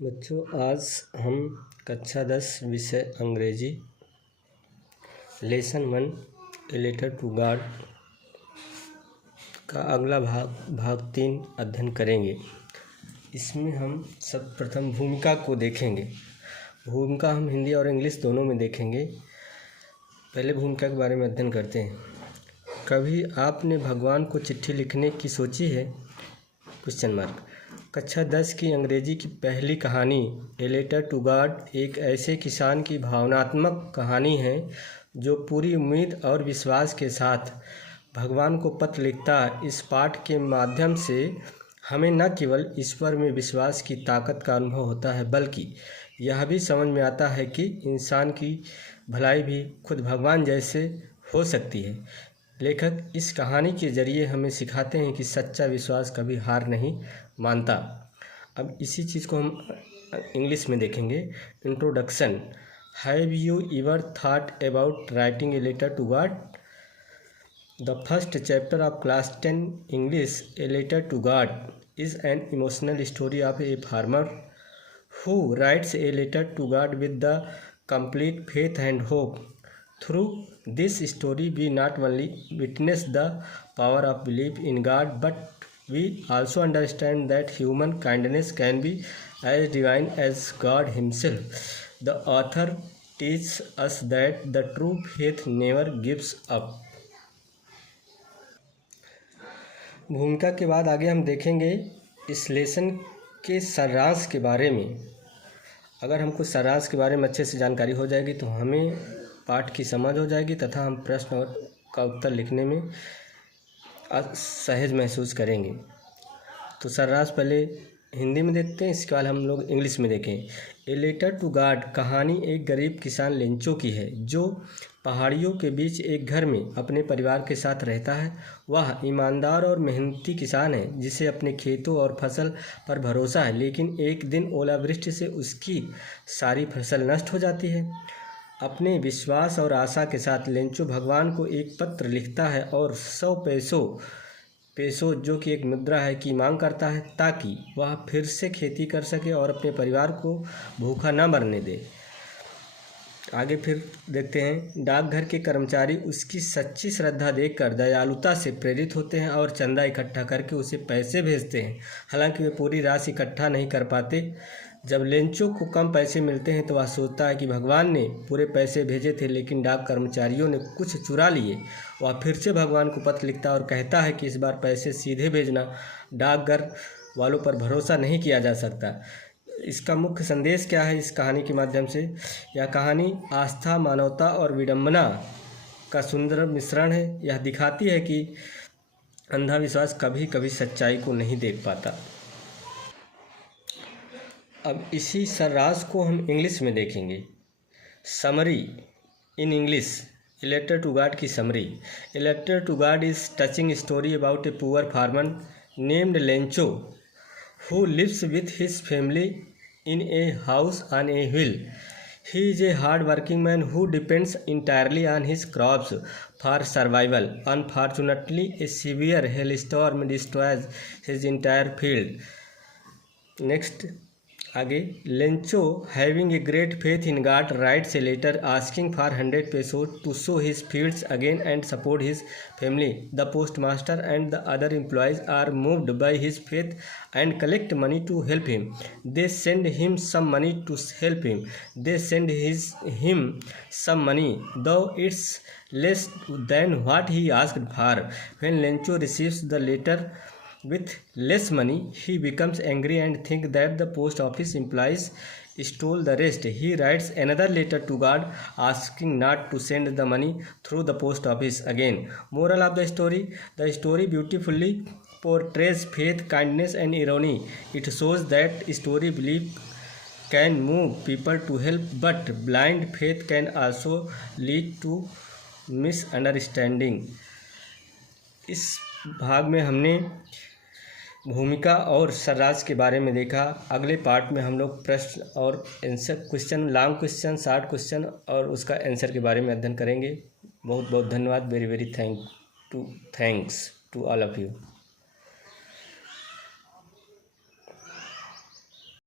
बच्चों, आज हम कक्षा 10 विषय अंग्रेजी lesson 1 a letter to God का अगला भाग 3 अध्ययन करेंगे। इसमें हम सर्वप्रथम भूमिका को देखेंगे। भूमिका हम हिंदी और इंग्लिश दोनों में देखेंगे। पहले भूमिका के बारे में अध्ययन करते हैं। कभी आपने भगवान को चिट्ठी लिखने की सोची है? Question mark. कक्षा 10 की अंग्रेजी की पहली कहानी ए लेटर टू गॉड एक ऐसे किसान की भावनात्मक कहानी है जो पूरी उम्मीद और विश्वास के साथ भगवान को पत्र लिखता है। इस पाठ के माध्यम से हमें न केवल ईश्वर में विश्वास की ताकत का अनुभव होता है, बल्कि यह भी समझ में आता है कि इंसान की भलाई भी खुद भगवान जैसे हो सकती है। लेखक इस कहानी के जरिए हमें सिखाते हैं कि सच्चा विश्वास कभी हार नहीं मानता। अब इसी चीज़ को हम इंग्लिश में देखेंगे। Introduction. Have you ever thought about writing a letter to God? The first chapter of class 10 English a letter to God is an emotional story of a farmer who writes a letter to God with the complete faith and hope. Through this story, we not only witness the power of belief in God, but we also understand that human kindness can be as divine as God Himself. The author teaches us that the true faith never gives up. भूमिका के बाद आगे हम देखेंगे इस lesson के सारांश के बारे में। अगर हमको सारांश के बारे में अच्छे से जानकारी हो जाएगी तो हमें पाठ की समझ हो जाएगी तथा हम प्रश्न और का उत्तर लिखने में सहज महसूस करेंगे। तो सारांश पहले हिंदी में देखते हैं, इसके बाद हम लोग इंग्लिश में देखें। ए लेटर टू गॉड कहानी एक गरीब किसान लेंचो की है जो पहाड़ियों के बीच एक घर में अपने परिवार के साथ रहता है। वह ईमानदार और मेहनती किसान है जिसे अपने खेतों और फसल पर भरोसा है, लेकिन एक दिन ओलावृष्टि से उसकी सारी फसल नष्ट हो जाती है। अपने विश्वास और आशा के साथ लेंचो भगवान को एक पत्र लिखता है और 100 पैसों जो कि एक मुद्रा है की मांग करता है, ताकि वह फिर से खेती कर सके और अपने परिवार को भूखा न मरने दे। आगे फिर देखते हैं। डाकघर के कर्मचारी उसकी सच्ची श्रद्धा देखकर दयालुता से प्रेरित होते हैं और चंदा इकट्ठा करके उसे पैसे भेजते हैं। हालांकि वे पूरी राशि इकट्ठा नहीं कर पाते। जब लेंचो को कम पैसे मिलते हैं तो वह सोचता है कि भगवान ने पूरे पैसे भेजे थे, लेकिन डाक कर्मचारियों ने कुछ चुरा लिए। वह फिर से भगवान को पत्र लिखता है और कहता है कि इस बार पैसे सीधे भेजना, डाकघर वालों पर भरोसा नहीं किया जा सकता। इसका मुख्य संदेश क्या है इस कहानी के माध्यम से? यह कहानी आस्था, मानवता और विडंबना का सुंदर मिश्रण है। यह दिखाती है कि अंधा विश्वास कभी कभी सच्चाई को नहीं देख पाता। अब इसी सारांश को हम इंग्लिश में देखेंगे। Summary in English. A letter to God की summary. A letter to God is touching story about a poor farmer named Lencho who lives with his family in a house on a hill. He is a hard-working man who depends entirely on his crops for survival. Unfortunately, a severe hailstorm destroys his entire field. Next, आगे Lencho having a great faith in God writes a letter asking for 100 pesos to sow his fields again and support his family. The postmaster and the other employees are moved by his faith and collect money to help him. They send him some money to help him. They send him some money, though it's less than what he asked for. When Lencho receives the letter with less money, he becomes angry and thinks that the post office employees stole the rest. He writes another letter to God asking not to send the money through the post office again. Moral of the story: the story beautifully portrays faith, kindness and irony. It shows that story belief can move people to help, but blind faith can also lead to misunderstanding. इस भाग में हमने भूमिका और सारांश के बारे में देखा। अगले पार्ट में हम लोग प्रश्न और answer, question, long question, short question और उसका आंसर के बारे में अध्ययन करेंगे। बहुत बहुत धन्यवाद। Very very thanks to all of you.